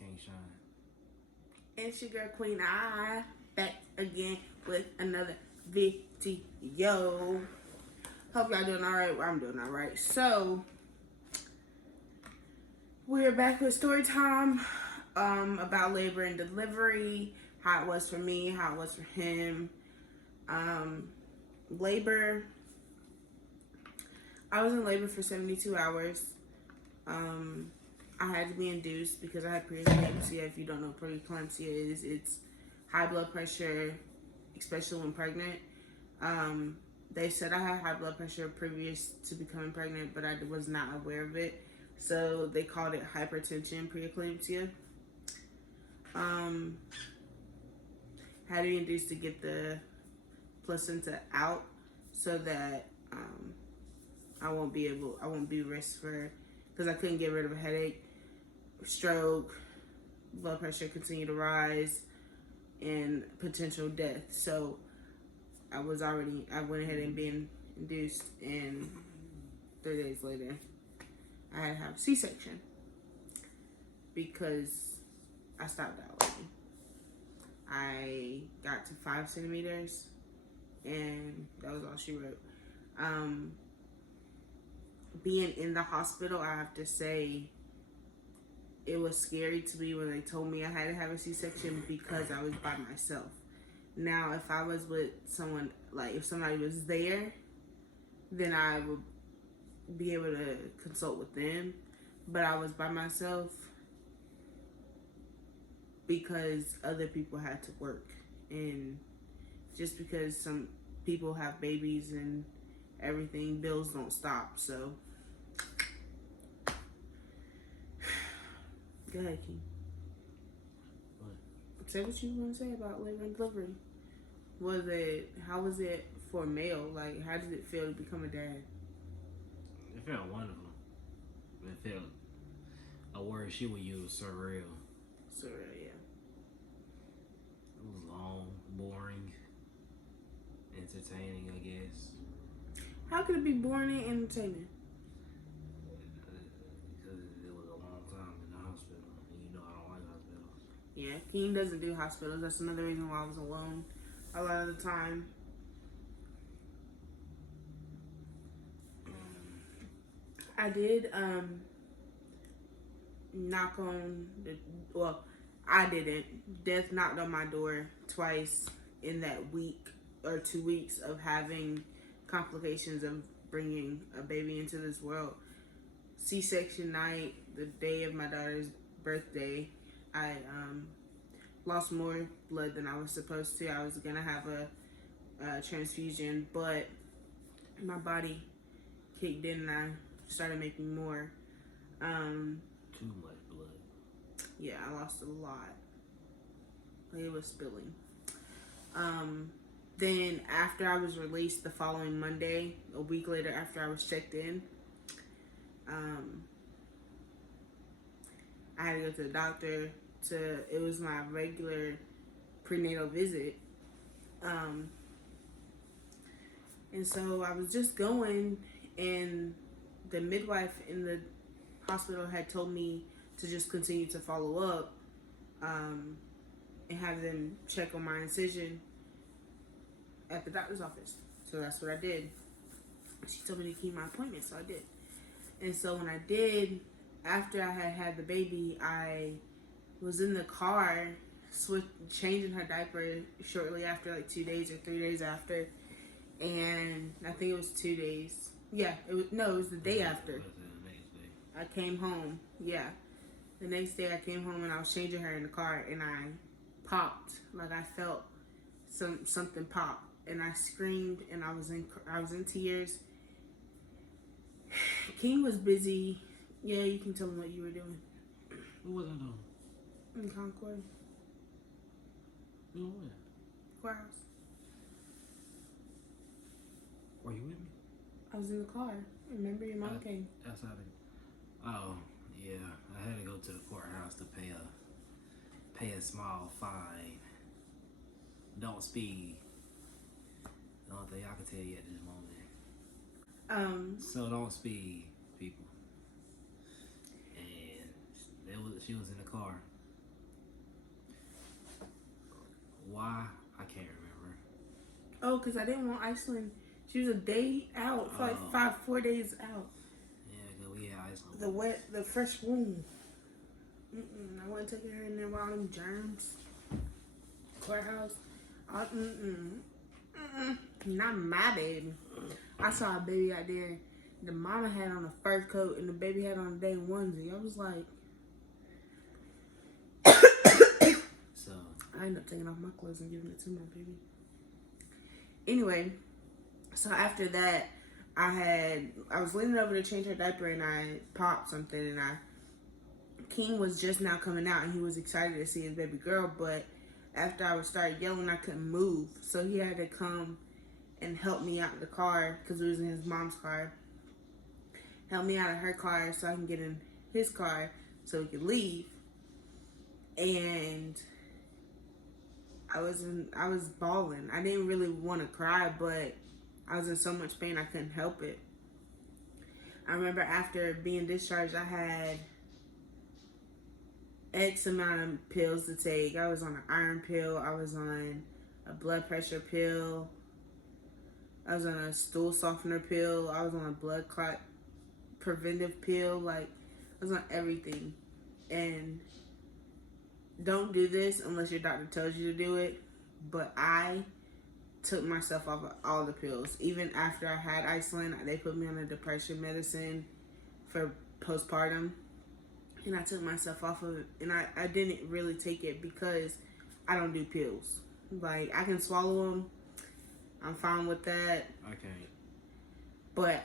can't shine. It's your girl Queen I back again with another video. Hope y'all doing alright. Well, I'm doing alright. So we're back with story time about labor and delivery, how it was for me, how it was for him. Labor, I was in labor for 72 hours. I had to be induced because I had preeclampsia. If you don't know what preeclampsia is, it's high blood pressure, especially when pregnant. They said I had high blood pressure previous to becoming pregnant, but I was not aware of it. So they called it hypertension preeclampsia. Had to be induced to get the placenta out so that I won't be risk for, because I couldn't get rid of a headache, stroke, blood pressure continue to rise, and potential death. So I went ahead and been induced, and 3 days later I had to have a C-section because I stopped dilating. I got to 5 centimeters and that was all she wrote. Being in the hospital, I have to say, it was scary to me when they told me I had to have a C-section because I was by myself. Now, if I was with someone, like if somebody was there, then I would be able to consult with them. But I was by myself because other people had to work. And just because some people have babies and everything, bills don't stop. So go ahead, King. What? Say what you want to say about labor and delivery. How was it for a male? Like, how did it feel to become a dad? It felt wonderful. It felt, a word she would use, surreal. Surreal, yeah. It was long, boring, entertaining, I guess. How could it be boring and entertaining? Because it was a long time in the hospital. And you know I don't like hospitals. Yeah, King doesn't do hospitals. That's another reason why I was alone a lot of the time. I did knock on the, well, I didn't. Death knocked on my door twice in that week or 2 weeks of having complications of bringing a baby into this world. C-section night, the day of my daughter's birthday, I lost more blood than I was supposed to. I was gonna have a transfusion, but my body kicked in and I started making more. Too much blood. Yeah, I lost a lot. It was spilling. Then after I was released the following Monday, a week later after I was checked in, I had to go to the doctor it was my regular prenatal visit. And so I was just going, and the midwife in the hospital had told me to just continue to follow up and have them check on my incision at the doctor's office. So that's what I did. She told me to keep my appointment, so I did. And so when I did, after I had the baby, I was in the car changing her diaper shortly after, like 2 days or 3 days after. And I think it was 2 days. Yeah, it was the day after. I came home. Yeah. The next day I came home and I was changing her in the car and I popped. Like I felt something pop and I screamed and I was in tears. King was busy. Yeah, you can tell him what you were doing. What was I doing? In Concord. Doing what? Courthouse. Were you with me? I was in the car. Remember your mom came. That's how oh, yeah. I had to go to the courthouse to pay a small fine. Don't speed. The only thing I can tell you at this moment. So don't speed, people. And she was in the car. Why? I can't remember. Oh, because I didn't want Iceland. She was a day out, for Oh. like 4 days out. Yeah, cause we had Iceland. The fresh wound. I wasn't taking her in there with all them germs. Courthouse. Not my baby. I saw a baby out there. The mama had on a fur coat and the baby had on a day onesie. I was like, So I ended up taking off my clothes and giving it to my baby. Anyway, so after that, I was leaning over to change her diaper and I popped something and King was just now coming out and he was excited to see his baby girl, but after I started yelling, I couldn't move. So he had to come and help me out of the car because it was in his mom's car. Help me out of her car so I can get in his car so we could leave. And I was bawling. I didn't really want to cry, but I was in so much pain I couldn't help it. I remember after being discharged, I had X amount of pills to take. I was on an iron pill. I was on a blood pressure pill. I was on a stool softener pill. I was on a blood clot preventive pill. Like, I was on everything. And don't do this unless your doctor tells you to do it. But I took myself off of all the pills. Even after I had Iceland, they put me on a depression medicine for postpartum. And I took myself off of it. And I didn't really take it because I don't do pills. Like, I can swallow them. I'm fine with that. Okay. But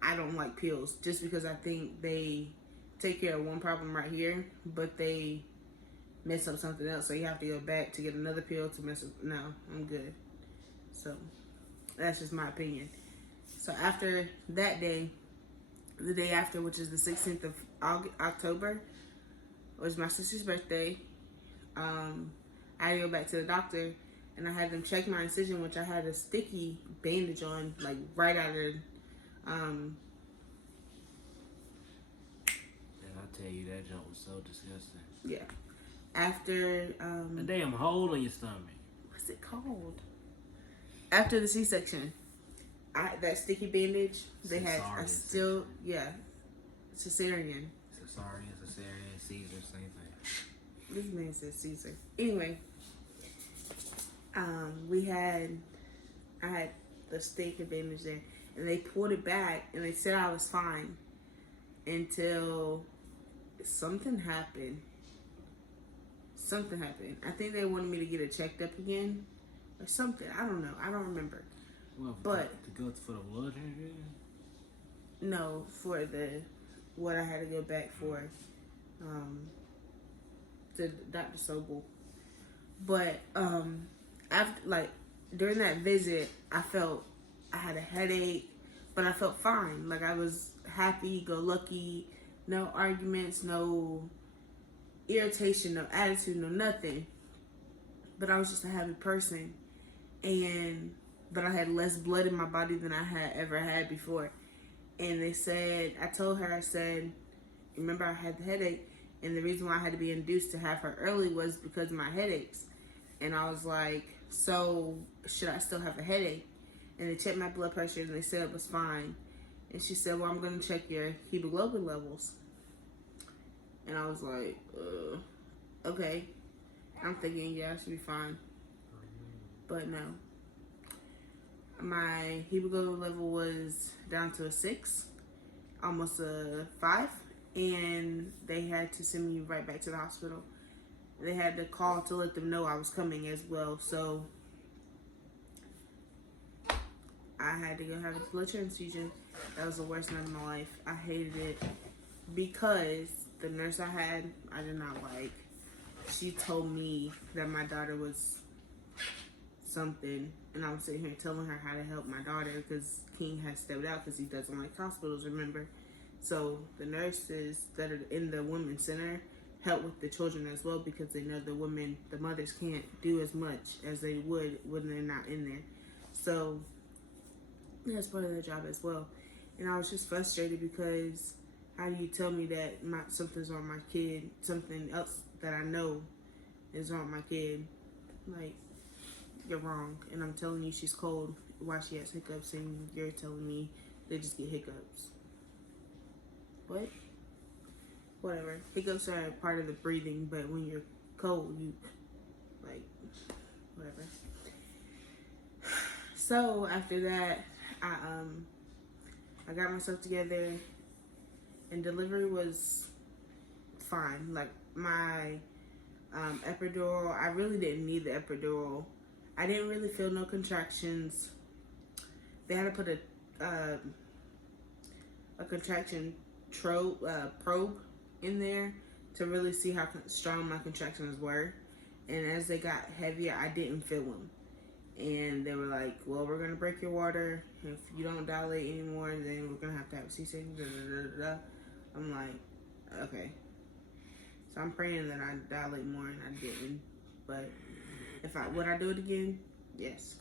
I don't like pills just because I think they take care of one problem right here, but they mess up something else. So you have to go back to get another pill to mess up. No, I'm good. So that's just my opinion. So after that day, the day after, which is the 16th of October, was my sister's birthday. I had to go back to the doctor. And I had them check my incision, which I had a sticky bandage on, like right out of. And I tell you, that joke was so disgusting. Yeah. After a damn hole in your stomach. What's it called? After the C-section, that sticky bandage they had. I still cesarean. Cesarean, Caesar, same thing. This man said Caesar. Anyway. I had the sticky bandage there, and they pulled it back, and they said I was fine until something happened. I think they wanted me to get it checked up again, or something. I don't know. I don't remember. Well, but to go for the blood transfusion? No, for what I had to go back for, to Dr. Sobel. But after during that visit, I had a headache, but I felt fine. Like, I was happy, go lucky, no arguments, no irritation, no attitude, no nothing. But I was just a happy person, but I had less blood in my body than I had ever had before. And I told her, I said, remember I had the headache, and the reason why I had to be induced to have her early was because of my headaches. And I was like, so should I still have a headache? And they checked my blood pressure and they said it was fine. And she said, well, I'm going to check your hemoglobin levels. And I was like, okay. I'm thinking, yeah, I should be fine. But no. My hemoglobin level was down to a 6, almost a 5. And they had to send me right back to the hospital. They had to call to let them know I was coming as well. So I had to go have a blood transfusion. That was the worst night of my life. I hated it because the nurse I did not like. She told me that my daughter was something, and I was sitting here telling her how to help my daughter because King had stepped out because he doesn't like hospitals, remember? So the nurses that are in the women's center help with the children as well because they know the mothers can't do as much as they would when they're not in there. So that's part of their job as well. And I was just frustrated because how do you tell me that something's wrong with my kid, something else that I know is wrong with my kid? Like, you're wrong, and I'm telling you she's cold while she has hiccups, and you're telling me they just get hiccups. What? Whatever. Hiccups are part of the breathing, but when you're cold, you like whatever. So after that, I got myself together, and delivery was fine. Like my epidural, I really didn't need the epidural. I didn't really feel no contractions. They had to put a contraction probe in there to really see how strong my contractions were. And as they got heavier, I didn't feel them. And they were like, well, we're going to break your water. If you don't dilate anymore, then we're going to have a C-section. I'm like, okay. So I'm praying that I dilate more, and I didn't. But would I do it again? Yes.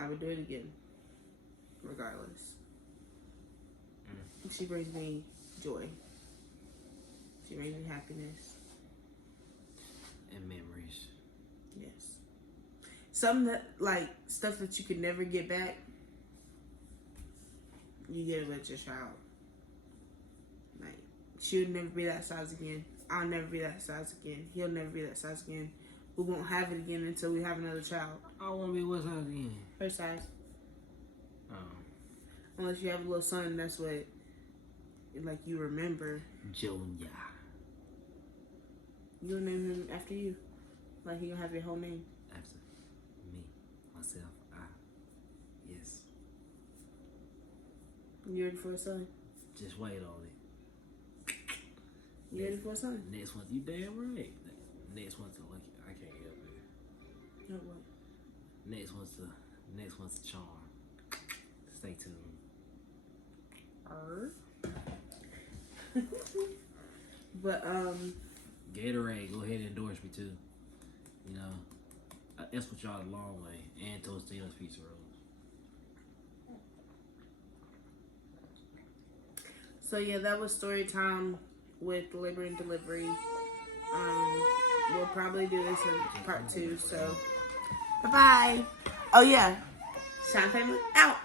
I would do it again, regardless. She brings me joy. She brings me happiness. And memories. Yes. Something that, like, stuff that you could never get back, you get it with your child. Like, she'll never be that size again. I'll never be that size again. He'll never be that size again. We won't have it again until we have another child. I want to be what size again? Her size. Oh. Unless you have a little son, that's what, like, you remember. Junior. You'll name him after you. Like, he gonna have your whole name. After me, myself, I. Yes. You ready for a son? Just wait on it. You ready for a son? Next one, you damn right. Next one's a lucky. I can't help it. No, what? Next one's a charm. Stay tuned. But Gatorade, go ahead and endorse me too. You know, I escort y'all a long way, and Tostino's Pizza Rolls. So yeah, that was story time with labor and delivery. We'll probably do this in part 2. So bye bye. Oh yeah, Shine Family out.